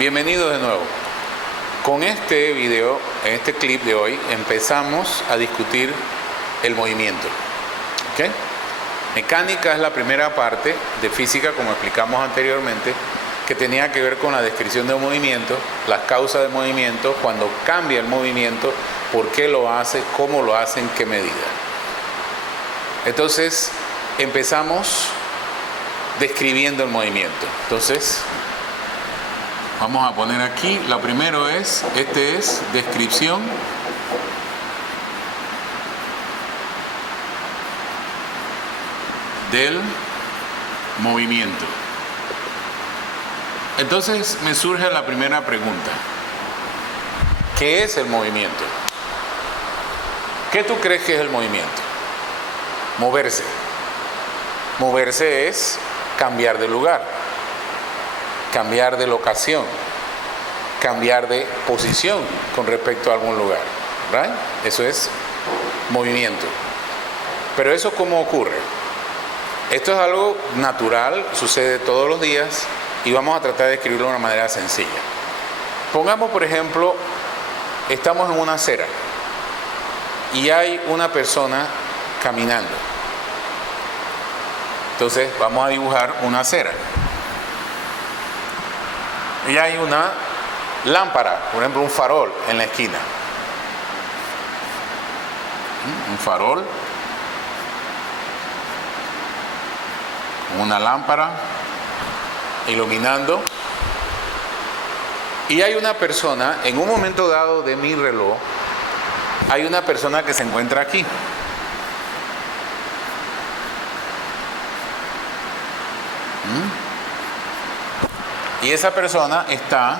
Bienvenidos de nuevo. Con este video, en este clip de hoy, empezamos a discutir el movimiento. ¿Okay? Mecánica es la primera parte de física, como explicamos anteriormente, que tenía que ver con la descripción del movimiento, las causas del movimiento, cuando cambia el movimiento, por qué lo hace, cómo lo hace, en qué medida. Entonces, empezamos describiendo el movimiento. Entonces, vamos a poner aquí, lo primero es, este es descripción del movimiento. Entonces me surge la primera pregunta. ¿Qué es el movimiento? ¿Qué tú crees que es el movimiento? Moverse. Moverse es cambiar de lugar, cambiar de locación, cambiar de posición con respecto a algún lugar, ¿right? Eso es movimiento. Pero ¿eso cómo ocurre? Esto es algo natural, sucede todos los días y vamos a tratar de describirlo de una manera sencilla. Pongamos, por ejemplo, estamos en una acera y hay una persona caminando. Entonces vamos a dibujar una acera. Y hay una lámpara, por ejemplo, un farol en la esquina. Un farol. Una lámpara iluminando. Y hay una persona, en un momento dado de mi reloj, hay una persona que se encuentra aquí. Y esa persona está,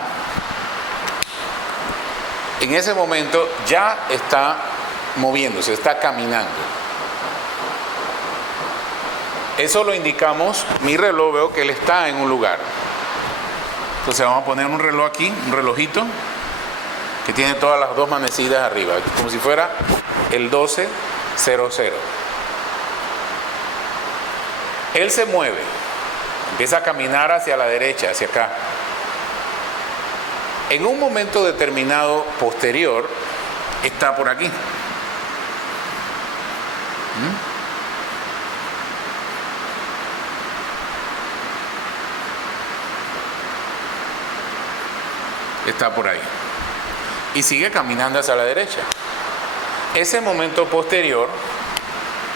en ese momento ya está moviéndose, está caminando. Eso lo indicamos, mi reloj, veo que él está en un lugar. Entonces vamos a poner un reloj aquí, un relojito, que tiene todas las dos manecitas arriba, como si fuera el 12:00. Él se mueve. Empieza a caminar hacia la derecha, hacia acá. En un momento determinado posterior, está por aquí. Está por ahí. Y sigue caminando hacia la derecha. Ese momento posterior,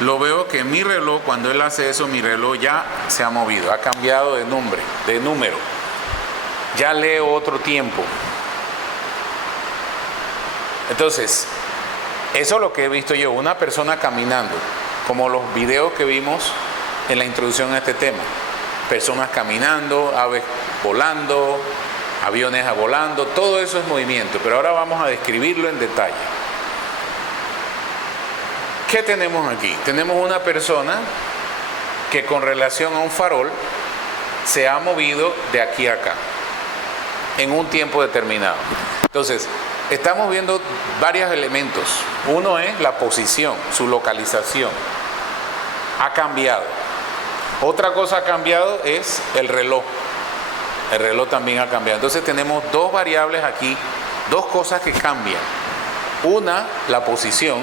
lo veo que mi reloj, cuando él hace eso, mi reloj ya se ha movido, ha cambiado de número. Ya leo otro tiempo. Entonces, eso es lo que he visto yo, una persona caminando, como los videos que vimos en la introducción a este tema. Personas caminando, aves volando, aviones volando, todo eso es movimiento, pero ahora vamos a describirlo en detalle. ¿Qué tenemos aquí? Tenemos una persona que con relación a un farol se ha movido de aquí a acá en un tiempo determinado. Entonces, estamos viendo varios elementos. Uno es la posición, su localización. Ha cambiado. Otra cosa ha cambiado es el reloj. El reloj también ha cambiado. Entonces tenemos dos variables aquí, dos cosas que cambian. Una, la posición,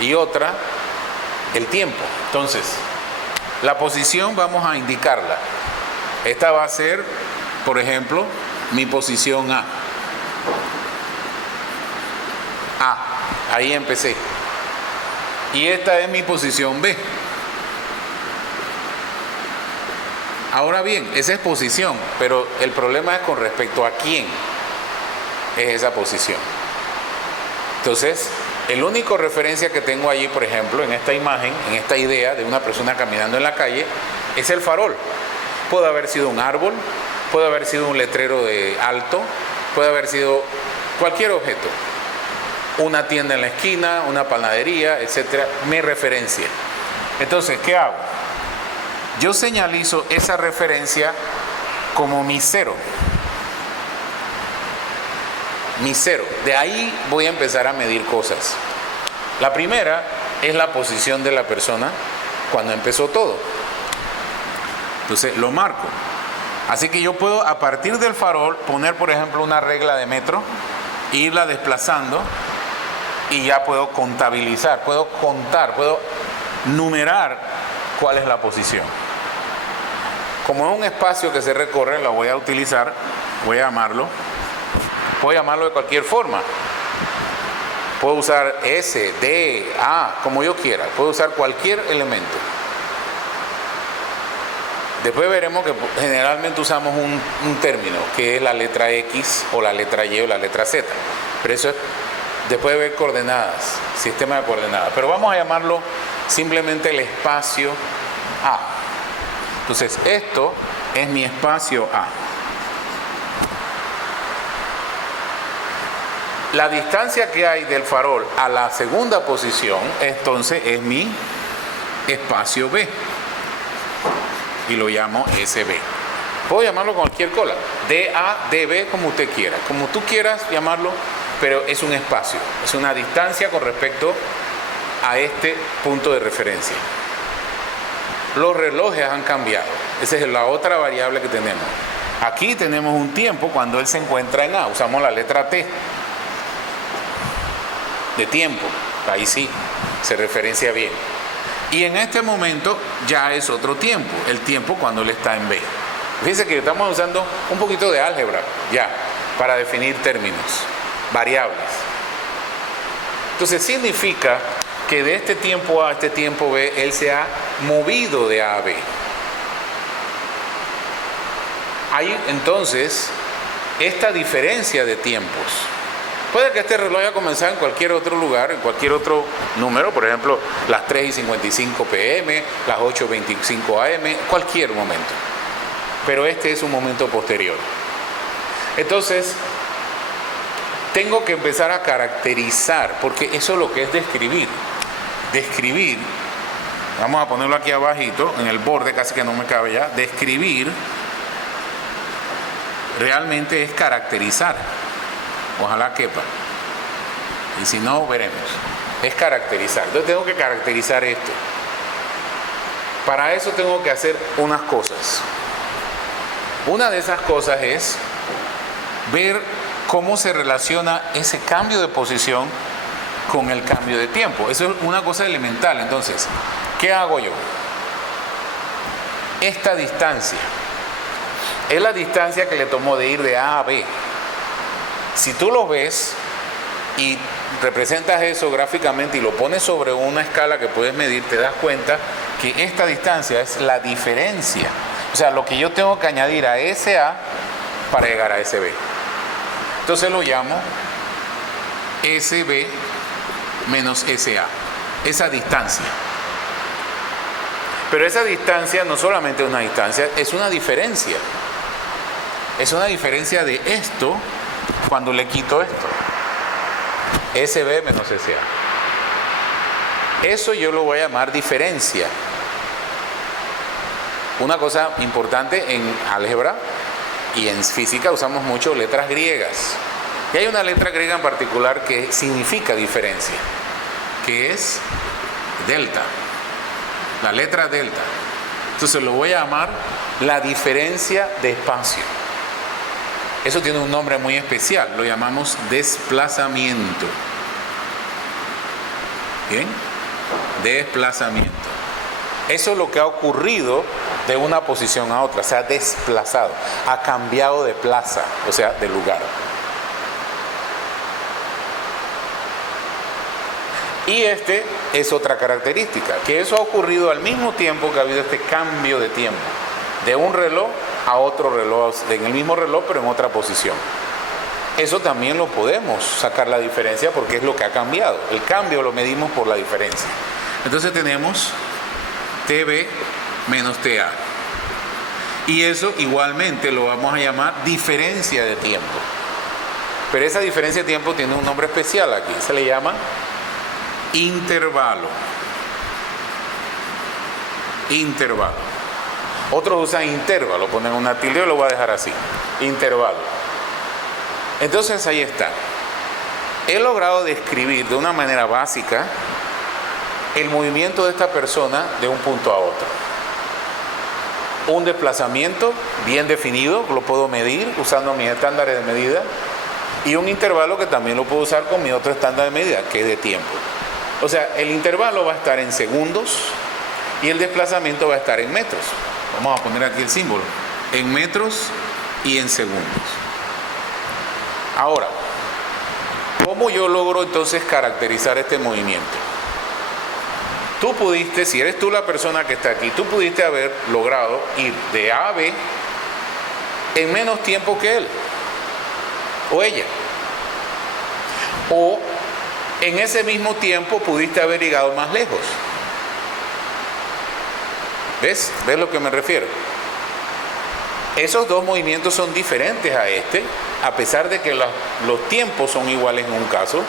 y otra, el tiempo. Entonces, la posición vamos a indicarla. Esta va a ser, por ejemplo, mi posición A. Ahí empecé. Y esta es mi posición B. Ahora bien, esa es posición, pero el problema es con respecto a quién es esa posición. Entonces, el único referencia que tengo allí, por ejemplo, en esta imagen, en esta idea de una persona caminando en la calle, es el farol. Puede haber sido un árbol, puede haber sido un letrero de alto, puede haber sido cualquier objeto. Una tienda en la esquina, una panadería, etcétera. Mi referencia. Entonces, ¿qué hago? Yo señalizo esa referencia como mi cero. Mi cero. De ahí voy a empezar a medir cosas. La primera es la posición de la persona cuando empezó todo. Entonces lo marco. Así que yo puedo a partir del farol poner, por ejemplo, una regla de metro, irla desplazando y ya puedo contabilizar, puedo contar, puedo numerar cuál es la posición. Como es un espacio que se recorre, lo voy a utilizar, voy a llamarlo, puedo llamarlo de cualquier forma. Puedo usar S, D, A, como yo quiera, puedo usar cualquier elemento. Después veremos que generalmente usamos un término, que es la letra X o la letra Y o la letra Z. Pero eso es después de ver coordenadas, sistema de coordenadas. Pero vamos a llamarlo simplemente el espacio A. Entonces, esto es mi espacio A. La distancia que hay del farol a la segunda posición, entonces, es mi espacio B. Y lo llamo SB. Puedo llamarlo cualquier cosa, DA, DB, como usted quiera, como tú quieras llamarlo, pero es un espacio, es una distancia con respecto a este punto de referencia. Los relojes han cambiado, esa es la otra variable que tenemos. Aquí tenemos un tiempo cuando él se encuentra en A, usamos la letra T de tiempo, ahí sí, se referencia bien. Y en este momento ya es otro tiempo, el tiempo cuando él está en B. Fíjense que estamos usando un poquito de álgebra ya para definir términos, variables. Entonces significa que de este tiempo A a este tiempo B, él se ha movido de A a B. Hay entonces esta diferencia de tiempos. Puede que este reloj haya comenzado en cualquier otro lugar, en cualquier otro número, por ejemplo, las 3:55 p.m., las 8:25 a.m., cualquier momento. Pero este es un momento posterior. Entonces, tengo que empezar a caracterizar, porque eso es lo que es describir. Describir, vamos a ponerlo aquí abajito, en el borde, casi que no me cabe ya. Describir realmente es caracterizar. Ojalá quepa. Y si no, veremos. Es caracterizar. Entonces tengo que caracterizar esto. Para eso tengo que hacer unas cosas. Una de esas cosas es ver cómo se relaciona ese cambio de posición con el cambio de tiempo. Eso es una cosa elemental. Entonces, ¿qué hago yo? Esta distancia es la distancia que le tomó de ir de A a B. Si tú lo ves y representas eso gráficamente y lo pones sobre una escala que puedes medir, te das cuenta que esta distancia es la diferencia. O sea, lo que yo tengo que añadir a ese A para llegar a ese B. Entonces lo llamo SB menos SA, esa distancia. Pero esa distancia no solamente es una distancia, es una diferencia. Es una diferencia de esto cuando le quito esto. SB menos SA. Eso yo lo voy a llamar diferencia. Una cosa importante en álgebra y en física usamos mucho letras griegas. Y hay una letra griega en particular que significa diferencia, que es delta. La letra delta. Entonces lo voy a llamar la diferencia de espacio. Eso tiene un nombre muy especial, lo llamamos desplazamiento. ¿Bien? Desplazamiento. Eso es lo que ha ocurrido de una posición a otra, se ha desplazado, ha cambiado de plaza, o sea, de lugar. Y este es otra característica, que eso ha ocurrido al mismo tiempo que ha habido este cambio de tiempo, de un reloj a otro reloj, en el mismo reloj pero en otra posición. Eso también lo podemos sacar la diferencia porque es lo que ha cambiado. El cambio lo medimos por la diferencia. Entonces tenemos TB menos TA. Y eso igualmente lo vamos a llamar diferencia de tiempo. Pero esa diferencia de tiempo tiene un nombre especial aquí. Se le llama intervalo. Intervalo. Otros usan intervalo, ponen una tilde y lo voy a dejar así. Intervalo. Entonces ahí está. He logrado describir de una manera básica el movimiento de esta persona de un punto a otro. un desplazamiento bien definido, lo puedo medir usando mis estándares de medida, y un intervalo que también lo puedo usar con mi otro estándar de medida, que es de tiempo. O sea, el intervalo va a estar en segundos y el desplazamiento va a estar en metros. Vamos a poner aquí el símbolo, en metros y en segundos. Ahora, ¿cómo yo logro entonces caracterizar este movimiento? Tú pudiste, si eres tú la persona que está aquí, tú pudiste haber logrado ir de A a B en menos tiempo que él o ella. O en ese mismo tiempo pudiste haber llegado más lejos. ¿Ves? ¿Ves lo que me refiero? Esos dos movimientos son diferentes a este, a pesar de que los tiempos son iguales en un caso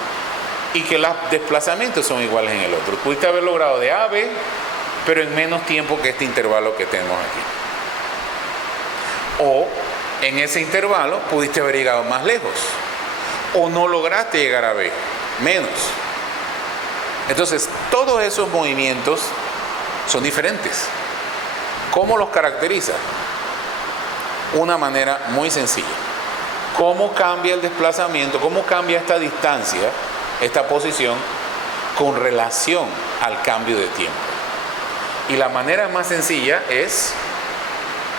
y que los desplazamientos son iguales en el otro. Pudiste haber logrado de A a B, pero en menos tiempo que este intervalo que tenemos aquí. O en ese intervalo pudiste haber llegado más lejos. O no lograste llegar a B, menos. Entonces, todos esos movimientos son diferentes. ¿Cómo los caracteriza? Una manera muy sencilla. ¿Cómo cambia el desplazamiento? ¿Cómo cambia esta distancia, esta posición, con relación al cambio de tiempo? Y la manera más sencilla es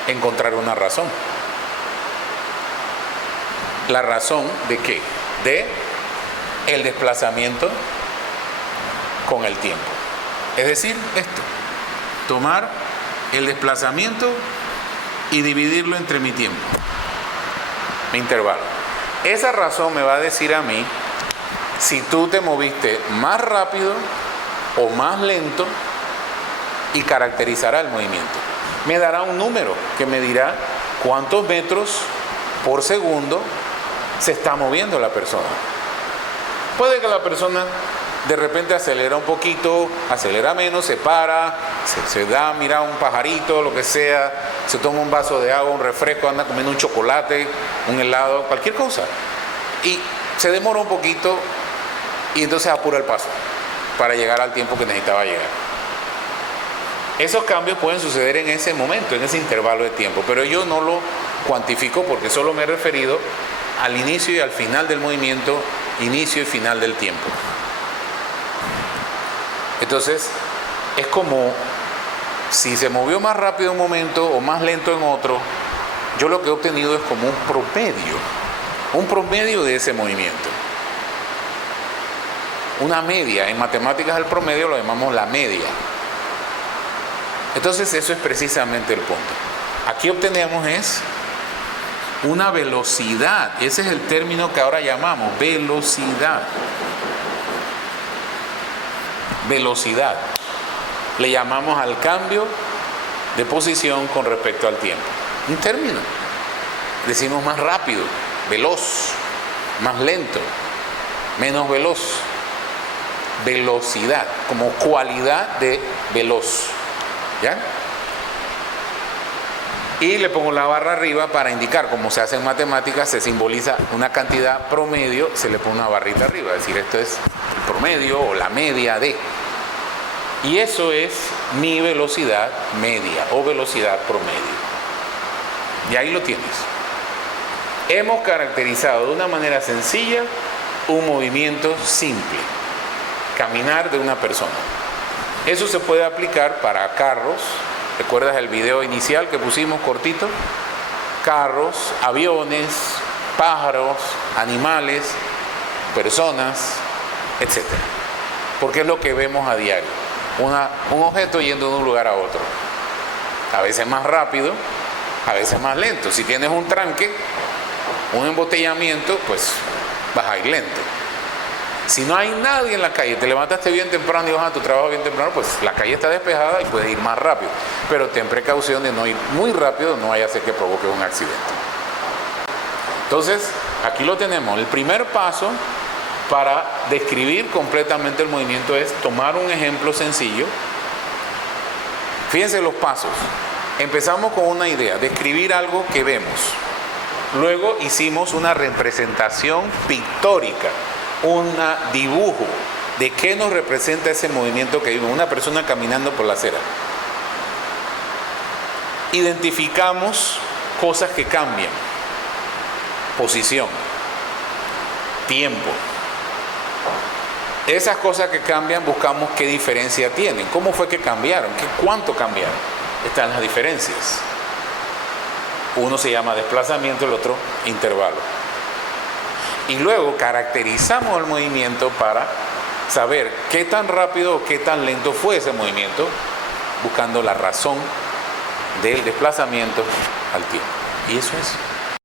encontrar una razón. ¿La razón de qué? De el desplazamiento con el tiempo. Es decir, esto. Tomar el desplazamiento y dividirlo entre mi tiempo, mi intervalo. Esa razón me va a decir a mí si tú te moviste más rápido o más lento y caracterizará el movimiento. Me dará un número que me dirá cuántos metros por segundo se está moviendo la persona. Puede que la persona de repente acelera un poquito, acelera menos, se para, se da, mira un pajarito, lo que sea, se toma un vaso de agua, un refresco, anda comiendo un chocolate, un helado, cualquier cosa. Y se demora un poquito y entonces apura el paso para llegar al tiempo que necesitaba llegar. Esos cambios pueden suceder en ese momento, en ese intervalo de tiempo, pero yo no lo cuantifico porque solo me he referido al inicio y al final del movimiento, inicio y final del tiempo. Entonces, es como si se movió más rápido en un momento o más lento en otro, yo lo que he obtenido es como un promedio de ese movimiento. Una media, en matemáticas el promedio lo llamamos la media. Entonces eso es precisamente el punto. Aquí obtenemos es una velocidad, ese es el término que ahora llamamos velocidad. Velocidad. Le llamamos al cambio de posición con respecto al tiempo. Un término. Decimos más rápido, veloz, más lento, menos veloz. Velocidad, como cualidad de veloz. ¿Ya? Y le pongo la barra arriba para indicar, como se hace en matemáticas, se simboliza una cantidad promedio, se le pone una barrita arriba, es decir, esto es el promedio o la media de. Y eso es mi velocidad media o velocidad promedio. Y ahí lo tienes. Hemos caracterizado de una manera sencilla un movimiento simple, caminar de una persona. Eso se puede aplicar para carros. ¿Recuerdas el video inicial que pusimos cortito? Carros, aviones, pájaros, animales, personas, etc. Porque es lo que vemos a diario. Un objeto yendo de un lugar a otro. A veces más rápido, a veces más lento. Si tienes un tranque, un embotellamiento, pues vas a ir lento. Si no hay nadie en la calle, te levantaste bien temprano y vas a tu trabajo bien temprano, pues la calle está despejada y puedes ir más rápido. Pero ten precaución de no ir muy rápido, no vaya a ser que provoque un accidente. Entonces, aquí lo tenemos. El primer paso para describir completamente el movimiento es tomar un ejemplo sencillo. Fíjense los pasos. Empezamos con una idea, describir algo que vemos. Luego hicimos una representación pictórica, un dibujo de qué nos representa ese movimiento que vimos, una persona caminando por la acera. identificamos cosas que cambian. Posición, tiempo. Esas cosas que cambian buscamos qué diferencia tienen. ¿Cómo fue que cambiaron? ¿Cuánto cambiaron? Están las diferencias. Uno se llama desplazamiento, el otro intervalo. Y luego caracterizamos el movimiento para saber qué tan rápido o qué tan lento fue ese movimiento, buscando la razón del desplazamiento al tiempo. Y eso es.